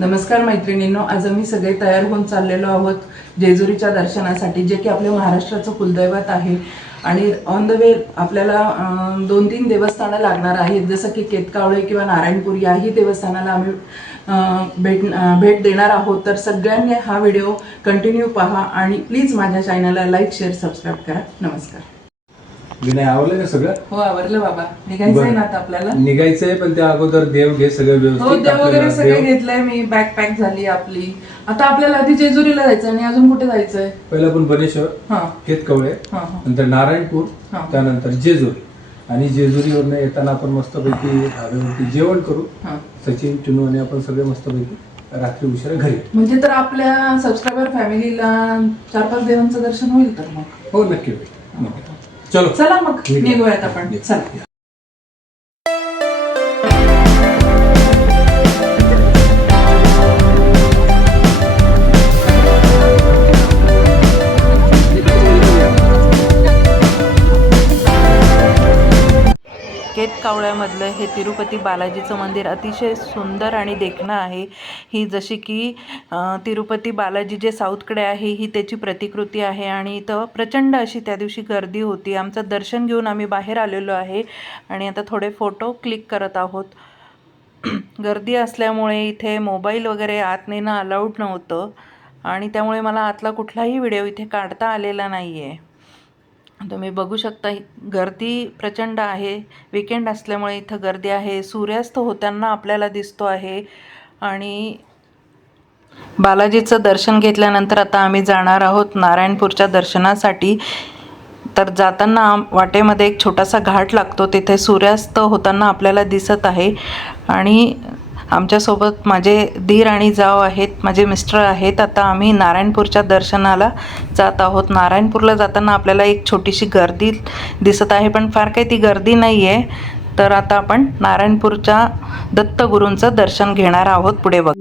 नमस्कार मैत्रिणींनो, आज आम्ही सगळे तयार होऊन चाललेलो आहोत जेजुरीच्या दर्शनासाठी, जे की आपल्या महाराष्ट्राचं कुलदैवत आहे. आणि ऑन द वे आपल्याला 2-3 देवस्थानं लागणार आहेत, जसं की केतकावळे किंवा नारायणपूर याही देवस्थानाला आम्ही भेट देणार आहोत. तर सगळ्यांनी हा व्हिडिओ कंटिन्यू पहा आणि प्लीज माझ्या चॅनलला लाईक, शेअर, सबस्क्राईब करा. नमस्कार. विनय, आवडलं का सगळं? हो, आवरलं बाबा. निघायचं आहे ना आता आपल्याला? निघायचंय, पण त्या अगोदर देव घे सगळं हो, व्यवस्थित. देव वगैरे सगळे घेतलंय मी, बॅग पॅक झाली आपली. आता आपल्याला आधी जेजुरीला जायचं आणि अजून कुठे जायचंय? पहिला आपण बनेश्वर, केतकवळे, नंतर नारायणपूर, त्यानंतर जेजुरी. आणि जेजुरीवरनं येताना आपण मस्तपैकी धाब्यावरती जेवण करू. सचिन, टुनू आणि आपण सगळे मस्तपैकी रात्री उशिरा घरी. म्हणजे तर आपल्या सबस्क्रायबर फॅमिलीला 4-5 देवांचं दर्शन होईल तर मग? हो, नक्की होईल. चलो, चला मग निघूयात आपण. चला. केतकावळ्यामधलं हे तिरुपती बालाजीचं मंदिर अतिशय सुंदर आणि देखणं आहे. ही जशी की तिरुपती बालाजी जे साऊथकडे आहे ही त्याची प्रतिकृती आहे. आणि इथं प्रचंड अशी त्या दिवशी गर्दी होती. आमचं दर्शन घेऊन आम्ही बाहेर आलेलो आहे आणि आता थोडे फोटो क्लिक करत आहोत. गर्दी असल्यामुळे इथे मोबाईल वगैरे आत नेणं अलाउड नव्हतं आणि त्यामुळे मला आतला कुठलाही व्हिडिओ इथे काढता आलेला नाही आहे. तुम्ही बघू शकता, गर्दी प्रचंड आहे. वीकेंड असल्यामुळे इथं गर्दी आहे. सूर्यास्त होताना आपल्याला दिसतो आहे. आणि बालाजीचं दर्शन घेतल्यानंतर आता आम्ही जाणार आहोत नारायणपूरच्या दर्शनासाठी. तर जाताना वाटेमध्ये एक छोटासा घाट लागतो, तिथे सूर्यास्त होताना आपल्याला दिसत आहे. आणि आमच्यासोबत माझे दीर आणि जाव आहेत, माझे मिस्टर आहेत. आता आम्ही नारायणपूरच्या दर्शनाला जात आहोत. नारायणपूरला जाताना आपल्याला एक छोटीशी गर्दी दिसत आहे, पण फार काही ती गर्दी नाही आहे. तर आता आपण नारायणपूरच्या दत्तगुरूंचं दर्शन घेणार आहोत. पुढे बघ.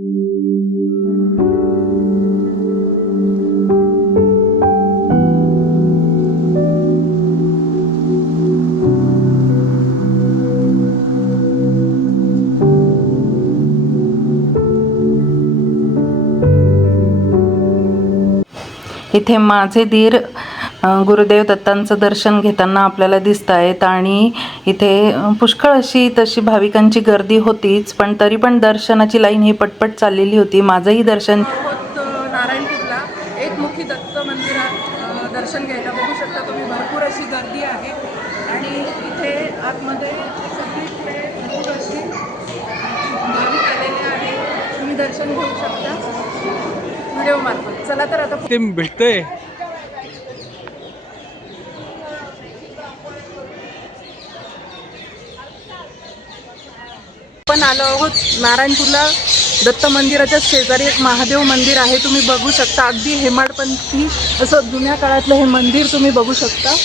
इथे माझे दीर गुरुदेव दत्तांचं दर्शन घेताना आपल्याला दिसत आहेत. आणि इथे पुष्कळ अशी तशी भाविकांची गर्दी होतीच, पण तरी पण दर्शनाची लाईन ही पटपट चाललेली होती. माझंही दर्शन नारायणपूरला एकमुखी दत्त मंदिरात दर्शन घ्यायला बघू शकता तुम्ही, भरपूर अशी गर्दी आहे. आणि इथे आतमध्ये सगळीकडे भरपूर अशी भाविक आलेले आहे. तुम्ही दर्शन घेऊ शकता व्हिडिओ मार्फत. चला तर आता ते भेटतंय. आपण आलो आहोत नारायणपूरला. दत्त मंदिराच्या शेजारी एक महादेव मंदिर आहे, तुम्ही बघू शकता. अगदी हेमाडपंथी असं जुन्या काळातलं हे मंदिर तुम्ही बघू शकता.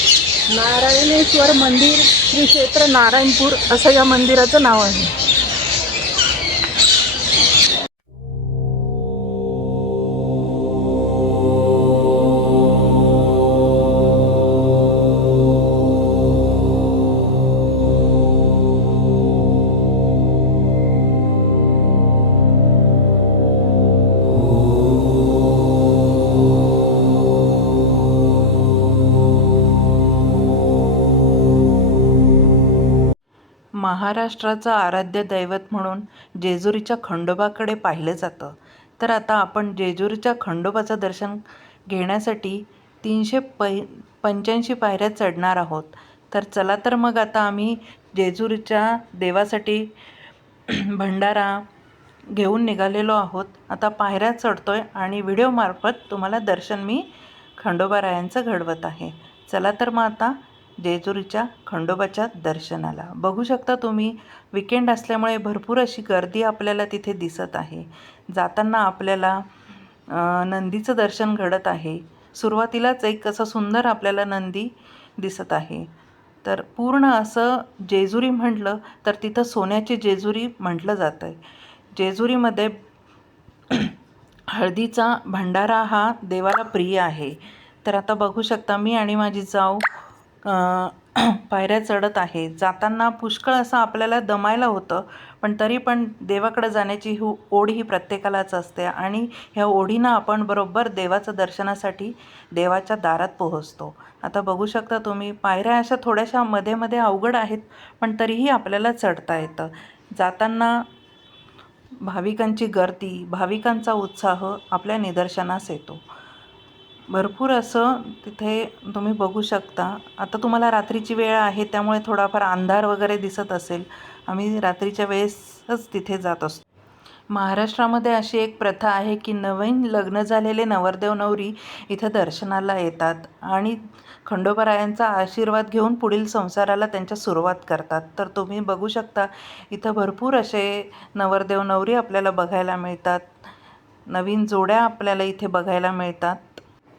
नारायणेश्वर मंदिर श्री क्षेत्र नारायणपूर असं या मंदिराचं नाव आहे. महाराष्ट्राचं आराध्य दैवत म्हणून जेजुरीच्या खंडोबाकडे पाहिलं जातं. तर आता आपण जेजुरीच्या खंडोबाचं दर्शन घेण्यासाठी 385 पायऱ्या चढणार आहोत. तर चला तर मग आता आम्ही जेजुरीच्या देवासाठी भंडारा घेऊन निघालेलो आहोत. आता पायऱ्या चढतोय आणि व्हिडिओमार्फत तुम्हाला दर्शन मी खंडोबारायांचं घडवत आहे. चला तर मग आता जेजुरीच्या खंडोबाच्या दर्शनाला. बघू शकता तुम्ही, विकेंड असल्यामुळे भरपूर अशी गर्दी आपल्याला तिथे दिसत आहे. जाताना आपल्याला नंदीचं दर्शन घडत आहे. सुरुवातीलाच एक असं सुंदर आपल्याला नंदी दिसत आहे. तर पूर्ण असं जेजुरी म्हटलं तर तिथं सोन्याची जेजुरी म्हटलं जातं आहे. जेजुरीमध्ये हळदीचा भंडारा हा देवाला प्रिय आहे. तर आता बघू शकता, मी आणि माझी जाऊ पायऱ्या चढत आहे. जाताना पुष्कळ असं आपल्याला दमायला होतं, पण तरी पण देवाकडे जाण्याची ओढ ही प्रत्येकालाच असते आणि ह्या ओढीनं आपण बरोबर देवाचं दर्शनासाठी देवाच्या दारात पोहोचतो. आता बघू शकता तुम्ही, पायऱ्या अशा थोड्याशा मध्ये मध्ये अवघड आहेत, पण तरीही आपल्याला चढता येतं. जाताना भाविकांची गर्दी, भाविकांचा उत्साह आपल्या निदर्शनास येतो. भरपूर असं तिथे तुम्ही बघू शकता. आता तुम्हाला रात्रीची वेळ आहे त्यामुळे थोडाफार अंधार वगैरे दिसत असेल. आम्ही रात्रीच्या वेळेसच तिथे जात असतो. महाराष्ट्रामध्ये अशी एक प्रथा आहे की नवीन लग्न झालेले नवरदेव नवरी इथं दर्शनाला येतात आणि खंडोबारायांचा आशीर्वाद घेऊन पुढील संसाराला त्यांच्या सुरुवात करतात. तर तुम्ही बघू शकता इथं भरपूर असे नवरदेव नवरी आपल्याला बघायला मिळतात. नवीन जोड्या आपल्याला इथे बघायला मिळतात.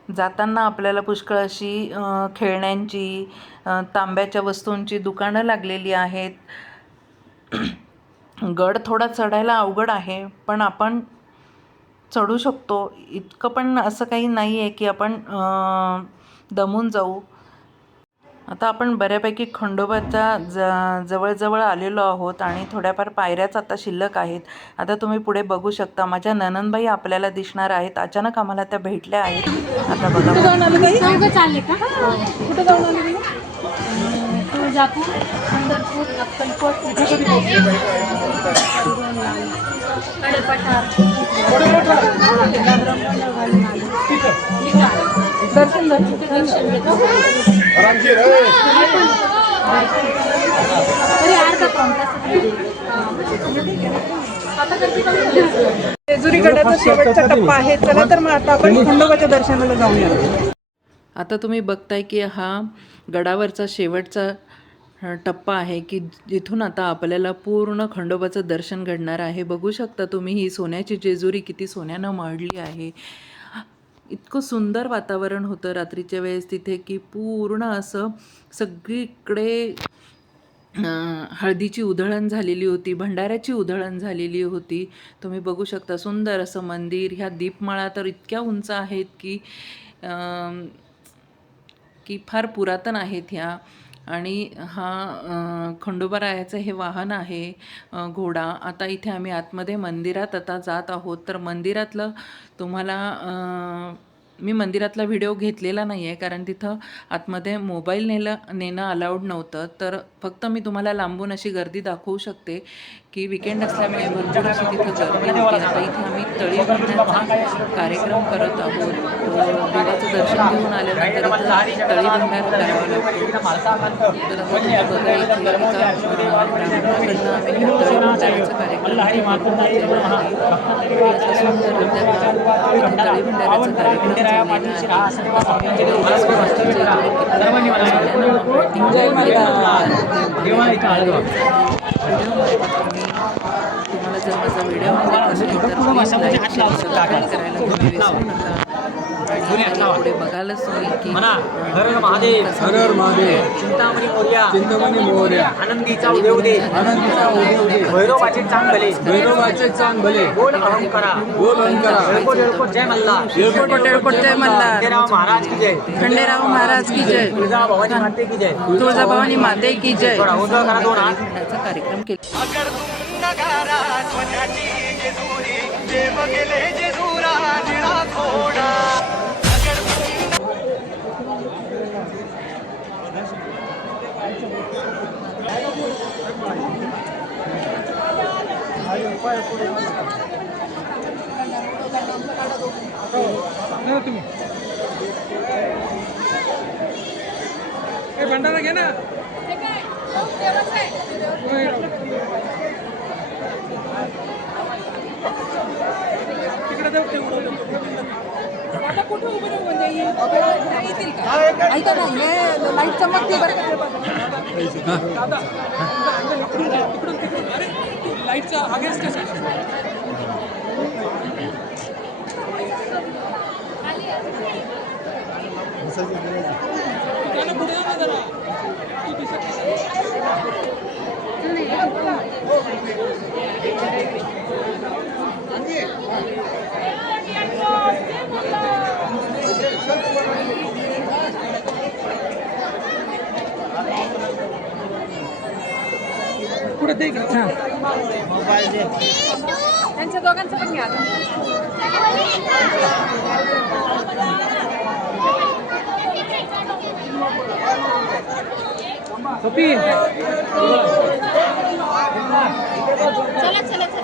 जाताना आपल्याला पुष्कळ अशी खेळण्यांची, तांब्याच्या वस्तूंची दुकानं लागलेली आहेत. गड थोडा चढायला अवघड आहे, पण आपण चढू शकतो. इतकं पण असं काही नाही आहे की आपण दमून जाऊ. आता आपण बऱ्यापैकी खंडोबाच्या जवळजवळ आलेलो आहोत आणि थोड्याफार पायऱ्याच आता शिल्लक आहेत. आता तुम्ही पुढे बघू शकता, माझ्या ननंदबाई आपल्याला दिसणार आहेत. अचानक आम्हाला त्या भेटल्या आहेत. आता बघा, कुठं जाऊन आले? तुळजापूर, पंढरपूर, अक्कलकोट, दर्शन घेतो. जेजुरी गडाचा शेवटचा टप्पा आहे. चला तर मग आता आपण खंडोबाच्या दर्शनाला जाऊया. आता तुम्ही बघताय की हा गडावरचा शेवटचा टप्पा आहे की जिथून आता आपल्याला पूर्ण खंडोबाचं दर्शन घडणार आहे. बघू शकता तुम्ही, ही सोन्याची जेजुरी किती सोन्यानं मढली आहे. इतकं सुंदर वातावरण होतं रात्रीच्या वेळेस तिथे की पूर्ण असं सगळीकडे हळदीची उधळण झालेली होती, भंडाऱ्याची उधळण झालेली होती. तुम्ही बघू शकता सुंदर असं मंदिर. ह्या दीपमाळा तर इतक्या उंच आहेत की फार पुरातन आहेत ह्या. आणि हा खंडोबारायाचं हे वाहन आहे, घोडा. आता इथे आम्ही आतमध्ये मंदिरात आता जात आहोत. तर मंदिरातलं तुम्हाला मी मंदिरातला व्हिडिओ घेतलेला नाही आहे, कारण तिथं आतमध्ये मोबाईल नेणं अलाउड नव्हतं. तर फक्त मी तुम्हाला लांबून अशी गर्दी दाखवू शकते की विकेंड असल्यामुळे भरपूर अशी तिथं गर्दी होती. आता इथे आम्ही तळी भरण्याचा कार्यक्रम करत आहोत. देवाचं दर्शन घेऊन आल्यानंतर इथं तळी भंडार करावा लागतो. तर आता तुम्ही बघा, इथे एका ब्राह्मणाकडनं आम्ही तळी भंडाराचा कार्यक्रम करून घेतलेला आहे. असा सुंदररित्या इथे तळी भंडाराचा कार्यक्रम झालेला आहे. तुम्हाला जर माझा व्हिडिओ आवडत असेल तर प्लीज लाईक, शेअर, सबस्क्राईब करायला तुम्ही विसरू नका. आणि पुढे बघायलाच तुम्ही की हर हर महादेव, हर हर महादेव, चिंतामणी मोरया, चिंतामणी मोरया, आनंदीचा उदेव दे, आनंदीचा उदेव दे, भैरवाचे चांग भले, भैरवाचे चांग भले, बोल अहंकारा, बोल अहंकारा, येळकोट येळकोट जय मल्हार, येळकोट जय मल्हार, खंडेराव महाराज की जय, खंडेराव महाराज की जय, तुळजा भवानी माते की जय, तुळजा भवानी माते की जय. उजवा करा दोन हात. भंडाराचा कार्यक्रम केला. भंडारा घे ना. कुठे उभं राहू म्हणजे येतील का? ऐका ना, हे लाईट चमकते बरं का? लाईटचा अगेन्स्ट त्यांच्या दोघांचं पण घ्या चला चला चला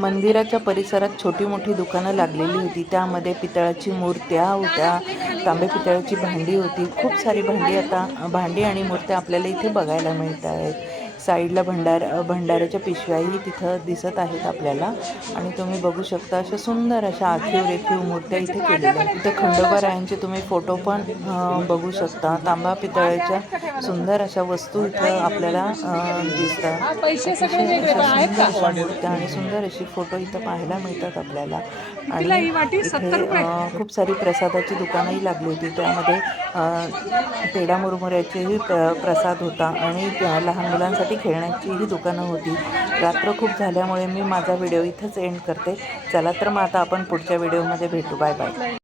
मंदिराच्या परिसरात छोटी मोठी दुकानं लागलेली होती. त्यामध्ये पितळाची मूर्त्या होत्या, तांबे पितळाची भांडी होती. खूप सारी भांडी आणि मूर्त्या आपल्याला इथे बघायला मिळत आहेत. साईडला भंडाऱ्याच्या पिशव्याही तिथं दिसत आहेत आपल्याला. आणि तुम्ही बघू शकता अशा सुंदर अशा आखीव रेखीव मूर्त्या इथे केलेल्या आहेत. इथे खंडोबारायांचे तुम्ही फोटो पण बघू शकता. तांबा पितळाच्या सुंदर अशा वस्तू इथं आपल्याला दिसतात. मूर्त्या आणि सुंदर अशी फोटो इथं पाहायला मिळतात आपल्याला. आणि इथे खूप सारी प्रसादाची दुकानंही लागली होती. त्यामध्ये पेढा मुरमुऱ्याचेही प्रसाद होता आणि लहान मुलांसाठी खेळण्याचीही दुकानं होती. रात्र खूप झाल्यामुळे मी माझा व्हिडिओ इथंच एंड करते. चला तर मग आता आपण पुढच्या व्हिडिओमध्ये भेटू. Bye bye.